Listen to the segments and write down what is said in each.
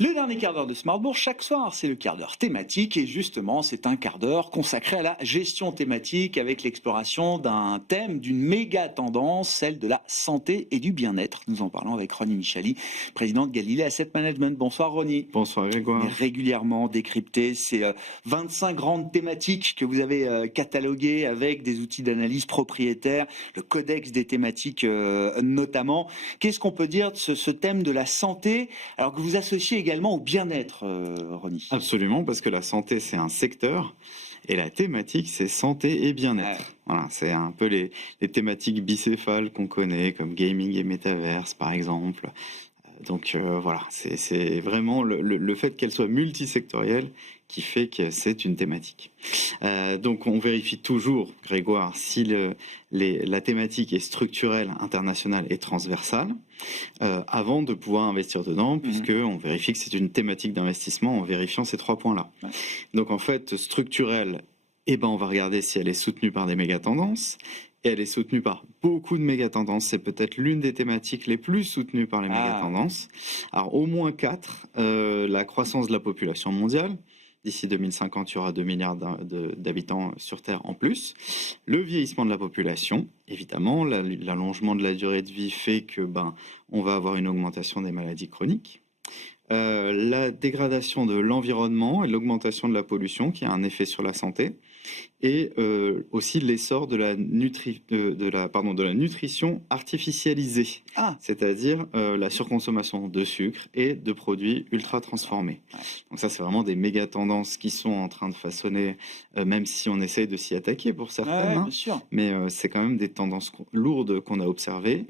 Le dernier quart d'heure de Smartbourg, chaque soir, c'est le quart d'heure thématique et justement, c'est un quart d'heure consacré à la gestion thématique avec l'exploration d'un thème, d'une méga tendance, celle de la santé et du bien-être. Nous en parlons avec Ronnie Michali, président de Galilée Asset Management. Bonsoir Ronnie. Bonsoir Mais Grégoire. régulièrement décrypté ces 25 grandes thématiques que vous avez cataloguées avec des outils d'analyse propriétaires, le codex des thématiques notamment. Qu'est-ce qu'on peut dire de ce thème de la santé, alors que vous associez également au bien-être, Ronnie? Absolument, parce que la santé, c'est un secteur et la thématique, c'est santé et bien-être. Ouais. Voilà, c'est un peu les thématiques bicéphales qu'on connaît, comme gaming et métaverse, par exemple. Donc voilà, c'est vraiment le fait qu'elle soit multisectorielle qui fait que c'est une thématique. Donc on vérifie toujours, Grégoire, si la thématique est structurelle, internationale et transversale, avant de pouvoir investir dedans, puisque on vérifie que c'est une thématique d'investissement en vérifiant ces 3 points-là. Ouais. Donc en fait, structurelle, eh ben, on va regarder si elle est soutenue par des méga-tendances. Et elle est soutenue par beaucoup de méga-tendances. C'est peut-être l'une des thématiques les plus soutenues par les méga-tendances. Alors, au moins 4, la croissance de la population mondiale. D'ici 2050, il y aura 2 milliards d'habitants sur Terre en plus. Le vieillissement de la population, évidemment. L'allongement de la durée de vie fait que on va avoir une augmentation des maladies chroniques. La dégradation de l'environnement et l'augmentation de la pollution qui a un effet sur la santé. Et aussi l'essor de la nutrition artificialisée, c'est-à-dire la surconsommation de sucre et de produits ultra transformés. Donc ça, c'est vraiment des méga tendances qui sont en train de façonner, même si on essaye de s'y attaquer pour certaines, Bien sûr. mais c'est quand même des tendances lourdes qu'on a observées.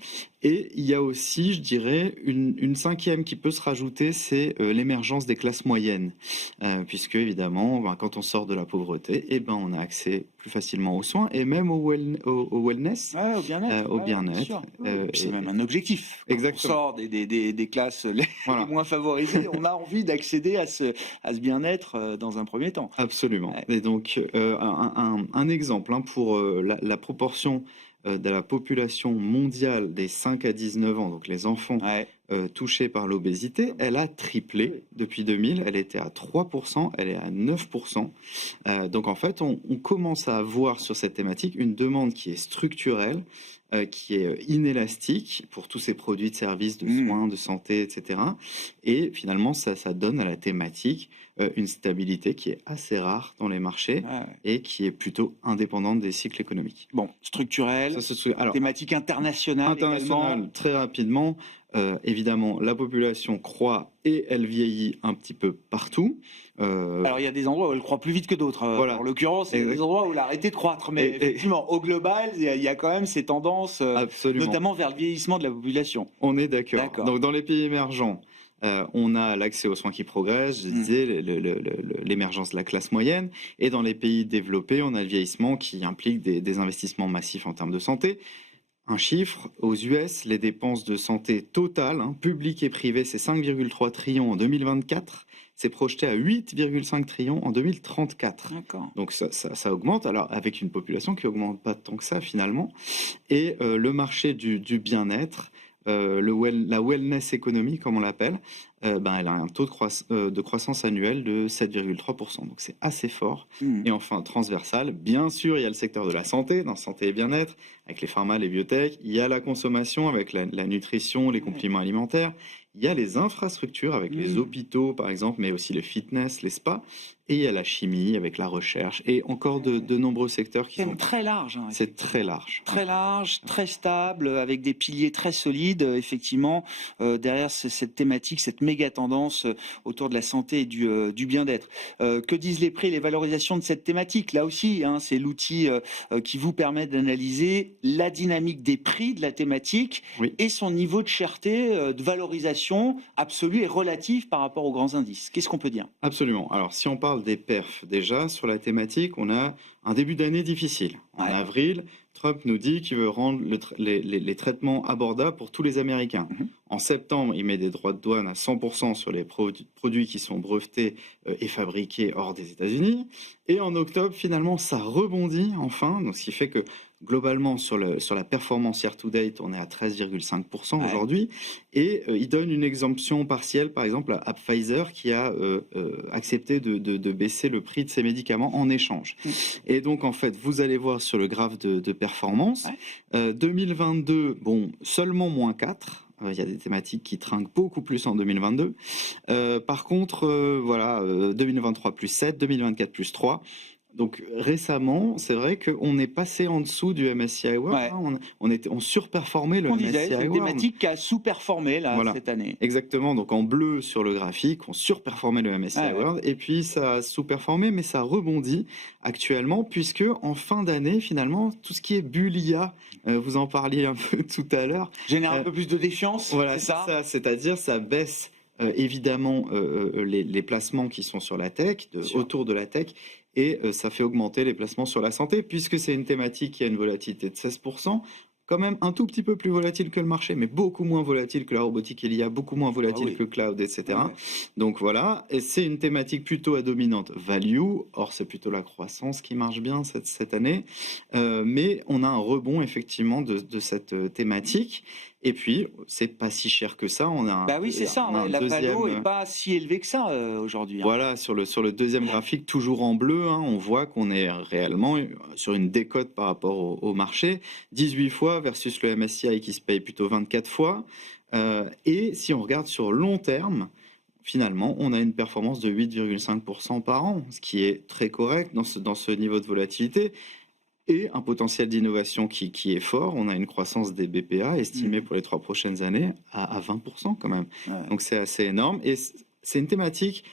Et il y a aussi, je dirais, une cinquième qui peut se rajouter, c'est l'émergence des classes moyennes, puisque évidemment, quand on sort de la pauvreté, on a accès plus facilement aux soins et même au wellness, Au bien-être. au bien-être. Bien sûr. C'est même un objectif. Quand Exactement. on sort des classes les Voilà. moins favorisées, on a envie d'accéder à ce bien-être dans un premier temps. Absolument. Ouais. Et donc, un exemple pour la proportion de la population mondiale des 5 à 19 ans, donc les enfants touchés par l'obésité, elle a triplé depuis 2000. Elle était à 3%, elle est à 9%. Donc en fait, on commence à avoir sur cette thématique une demande qui est structurelle, qui est inélastique pour tous ces produits de services, de soins, de santé, etc. Et finalement, ça donne à la thématique une stabilité qui est assez rare dans les marchés et qui est plutôt indépendante des cycles économiques. Bon, structurel, thématique internationale également. Très rapidement. Évidemment, la population croît et elle vieillit un petit peu partout. Alors, il y a des endroits où elle croît plus vite que d'autres. Voilà. En l'occurrence, il y a des endroits où elle a arrêté de croître. Mais effectivement, au global, il y a quand même ces tendances, notamment vers le vieillissement de la population. On est d'accord. Donc, dans les pays émergents, on a l'accès aux soins qui progresse, je disais, l'émergence de la classe moyenne. Et dans les pays développés, on a le vieillissement qui implique des investissements massifs en termes de santé. Un chiffre, aux US, les dépenses de santé totales, publiques et privées, c'est 5,3 trillions en 2024. C'est projeté à 8,5 trillions en 2034. Donc ça augmente, alors avec une population qui augmente pas tant que ça finalement. Et le marché du bien-être, la wellness economy, comme on l'appelle, elle a un taux de croissance annuel de 7,3%. Donc c'est assez fort. Et enfin, transversal, bien sûr, il y a le secteur de la santé, dans santé et bien-être, avec les pharma, les biotech. Il y a la consommation avec la nutrition, les compléments alimentaires. Il y a les infrastructures avec les hôpitaux, par exemple, mais aussi le fitness, les spas. Et il y a la chimie avec la recherche et encore de nombreux secteurs qui sont très larges. C'est très large. Très large, très stable, avec des piliers très solides, effectivement, derrière cette thématique, cette méga tendance autour de la santé et du bien-être. Que disent les prix et les valorisations de cette thématique? Là aussi, c'est l'outil qui vous permet d'analyser la dynamique des prix de la thématique et son niveau de cherté, de valorisation absolue et relative par rapport aux grands indices. Qu'est-ce qu'on peut dire? Absolument. Alors, si on parle des perfs, déjà, sur la thématique, on a un début d'année difficile. En avril, Trump nous dit qu'il veut rendre les traitements abordables pour tous les Américains. En septembre, il met des droits de douane à 100% sur les produits qui sont brevetés et fabriqués hors des États-Unis. Et en octobre, finalement, ça rebondit enfin. Donc, ce qui fait que globalement, sur la performance year-to-date, on est à 13,5% Ouais. aujourd'hui. Et il donne une exemption partielle, par exemple, à Pfizer, qui a accepté de baisser le prix de ses médicaments en échange. Mmh. Et donc, en fait, vous allez voir sur le graphe de performance, Ouais. 2022, bon, seulement -4. Il y a des thématiques qui trinquent beaucoup plus en 2022. Par contre, voilà, 2023 +7, 2024 +3. Donc récemment, c'est vrai qu'on est passé en dessous du MSCI World. Ouais. Hein, on surperformait le On disait, c'est MSCI une World. thématique qui a sous-performé là Voilà, cette année. exactement. Donc en bleu sur le graphique, on surperformait le MSCI Ouais, ouais. World. Et puis ça a sous-performé, mais ça rebondit actuellement, puisque en fin d'année, finalement, tout ce qui est bulle IA, vous en parliez un peu tout à l'heure. Génère un Euh, peu plus de défiance, Voilà, c'est c'est ça? ça, c'est-à-dire ça baisse évidemment les placements qui sont sur la tech, Bien sûr. autour de la tech, et ça fait augmenter les placements sur la santé, puisque c'est une thématique qui a une volatilité de 16%, quand même un tout petit peu plus volatile que le marché, mais beaucoup moins volatile que la robotique et l'IA, beaucoup moins Ah volatile oui. que le cloud, Ouais, etc. ouais. Donc voilà, et c'est une thématique plutôt à dominante value, or c'est plutôt la croissance qui marche bien cette année. Mais on a un rebond effectivement de cette thématique. Et puis, c'est pas si cher que ça. Bah oui, c'est ça, On a ouais, un la valo est deuxième. pas si élevée que ça, aujourd'hui, hein. Voilà, sur le deuxième graphique, toujours en bleu, hein, on voit qu'on est réellement sur une décote par rapport au marché. 18 fois versus le MSCI qui se paye plutôt 24 fois. Et si on regarde sur long terme, finalement, on a une performance de 8,5% par an, ce qui est très correct dans ce niveau de volatilité. Et un potentiel d'innovation qui est fort. On a une croissance des BPA estimée Mmh. pour les 3 prochaines années à 20% quand même. Ouais. Donc c'est assez énorme. Et c'est une thématique,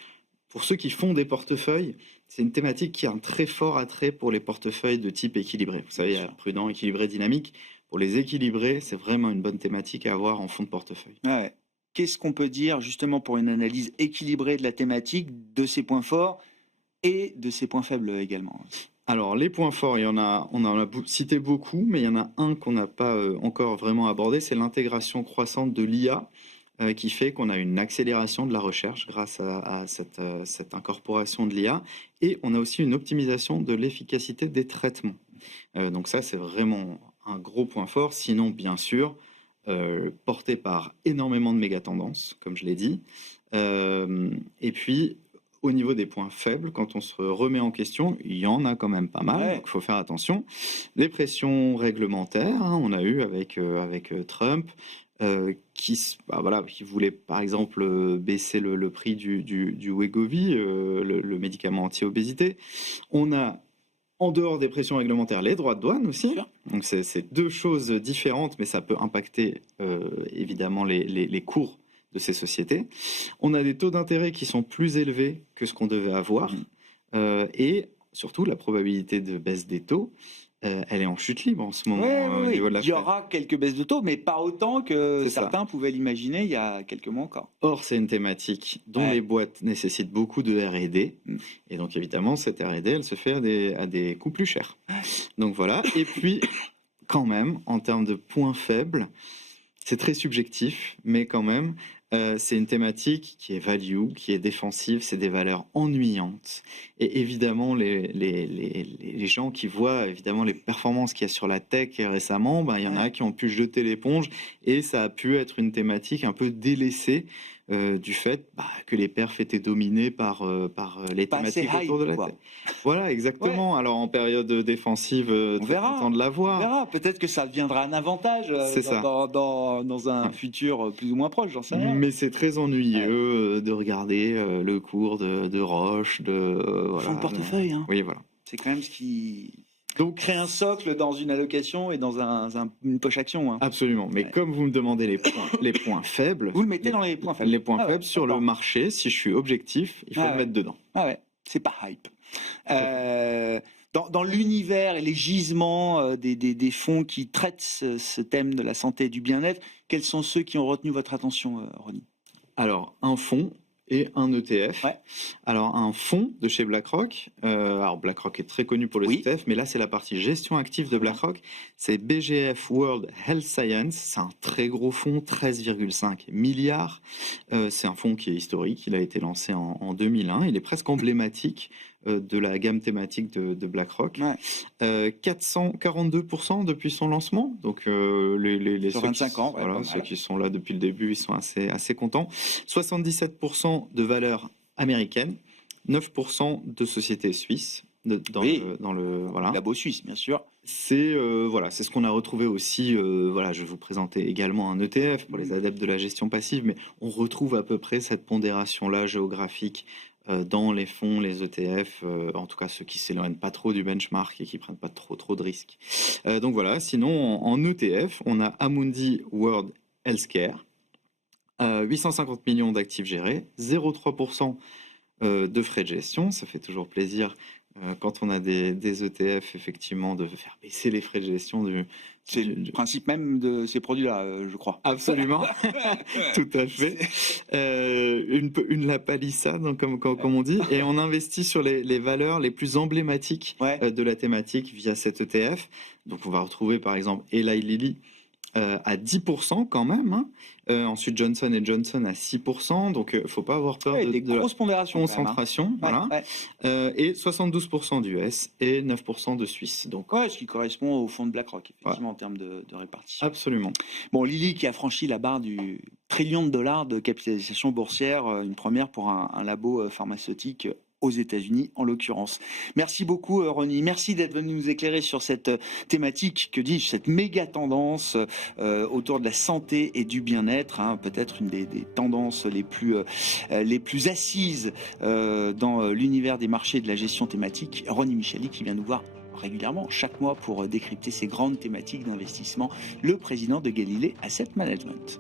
pour ceux qui font des portefeuilles, c'est une thématique qui a un très fort attrait pour les portefeuilles de type équilibré. Vous savez, il y a Bien sûr. prudent, équilibré, dynamique. Pour les équilibrer, c'est vraiment une bonne thématique à avoir en fond de portefeuille. Ouais, ouais. Qu'est-ce qu'on peut dire justement pour une analyse équilibrée de la thématique, de ses points forts et de ses points faibles, également? Alors, les points forts, on en a cité beaucoup, mais il y en a un qu'on n'a pas encore vraiment abordé, c'est l'intégration croissante de l'IA, qui fait qu'on a une accélération de la recherche grâce à cette incorporation de l'IA, et on a aussi une optimisation de l'efficacité des traitements. Donc ça, c'est vraiment un gros point fort. Sinon, bien sûr, porté par énormément de méga-tendances, comme je l'ai dit. Et puis, au niveau des points faibles, quand on se remet en question, il y en a quand même pas mal, Ouais. donc il faut faire attention. Les pressions réglementaires, hein, on a eu avec Trump, qui voulait par exemple baisser le prix du Wegovy, le médicament anti-obésité. On a, en dehors des pressions réglementaires, les droits de douane aussi. Sûr. Donc c'est deux choses différentes, mais ça peut impacter évidemment les cours de ces sociétés. On a des taux d'intérêt qui sont plus élevés que ce qu'on devait avoir. Mmh. Et surtout, la probabilité de baisse des taux, elle est en chute libre en ce moment Ouais, au oui, niveau de la il y Fed. aura quelques baisses de taux, mais pas autant que C'est ça. certains pouvaient l'imaginer il y a quelques mois encore. Or, c'est une thématique dont Ouais. les boîtes nécessitent beaucoup de R&D. Mmh. Et donc, évidemment, cette R&D, elle se fait à des coûts plus chers. Donc voilà. Et puis, quand même, en termes de points faibles, c'est très subjectif, mais quand même, c'est une thématique qui est value, qui est défensive, c'est des valeurs ennuyantes. Et évidemment, les gens qui voient évidemment les performances qu'il y a sur la tech récemment, ben, il y en a Ouais. qui ont pu jeter l'éponge, et ça a pu être une thématique un peu délaissée du fait que les perfs étaient dominés par les Pas assez thématiques autour de hype, la quoi. tech. Voilà, Ouais. exactement. Alors en période défensive, On très verra, content de on l'avoir. verra. Peut-être que ça deviendra un avantage, C'est ça. dans un Ouais. futur, plus ou moins proche, j'en sais rien. Mais c'est très Ouais. ennuyeux de regarder le cours de Roche, Fond de voilà. portefeuille, hein. Oui, voilà. C'est quand même ce qui Donc, crée un socle dans une allocation et dans une poche action, hein. absolument. Mais Ouais. comme vous me demandez les points faibles, Vous le mettez dans les points faibles? les points Ah ouais, faibles sur le d'accord. marché, si je suis objectif, il faut Ah le ouais. mettre dedans. Ah ouais, c'est pas hype. Tout à fait. Dans l'univers et les gisements, des fonds qui traitent ce thème de la santé et du bien-être, quels sont ceux qui ont retenu votre attention, Ronnie? Alors, un fonds et un ETF. Ouais. Alors, un fonds de chez BlackRock. Alors, BlackRock est très connu pour les Oui. ETF, mais là, c'est la partie gestion active de BlackRock. C'est BGF World Health Science. C'est un très gros fonds, 13,5 milliards. C'est un fonds qui est historique. Il a été lancé en 2001. Il est presque emblématique de la gamme thématique de BlackRock. Ouais. 442% depuis son lancement. Donc les Sur ceux 25 ans, ouais, voilà, pas mal. ceux qui sont là depuis le début, ils sont assez contents. 77% de valeur américaine, 9% de sociétés suisses. Oui. Voilà. Labo suisse, bien sûr. C'est c'est ce qu'on a retrouvé aussi. Voilà, je vais vous présenter également un ETF pour les adeptes de la gestion passive, mais on retrouve à peu près cette pondération-là géographique dans les fonds, les ETF, en tout cas ceux qui s'éloignent pas trop du benchmark et qui prennent pas trop de risques. Donc voilà. Sinon, en ETF, on a Amundi World Healthcare, 850 millions d'actifs gérés, 0,3% de frais de gestion. Ça fait toujours plaisir quand on a des ETF, effectivement, de faire baisser les frais de gestion C'est le principe même de ces produits-là, je crois. Absolument, tout à fait. La palissade, hein, comme on dit, et on investit sur les valeurs les plus emblématiques de la thématique via cet ETF. Donc on va retrouver par exemple Eli Lilly à 10% quand même, hein. Ensuite Johnson & Johnson à 6%, donc il ne faut pas avoir peur de la concentration, voilà. Et 72% d'US et 9% de Suisse. Donc, ce qui correspond au fonds de BlackRock, effectivement, en termes de répartition. Absolument. Bon, Lilly qui a franchi la barre du trillion de dollars de capitalisation boursière, une première pour un labo pharmaceutique aux États-Unis en l'occurrence. Merci beaucoup Ronnie, merci d'être venu nous éclairer sur cette thématique, que dis-je, cette méga tendance autour de la santé et du bien-être, hein, peut-être une des tendances les plus assises dans l'univers des marchés de la gestion thématique. Ronnie Micheli qui vient nous voir régulièrement chaque mois pour décrypter ces grandes thématiques d'investissement, le président de Galilée Asset Management.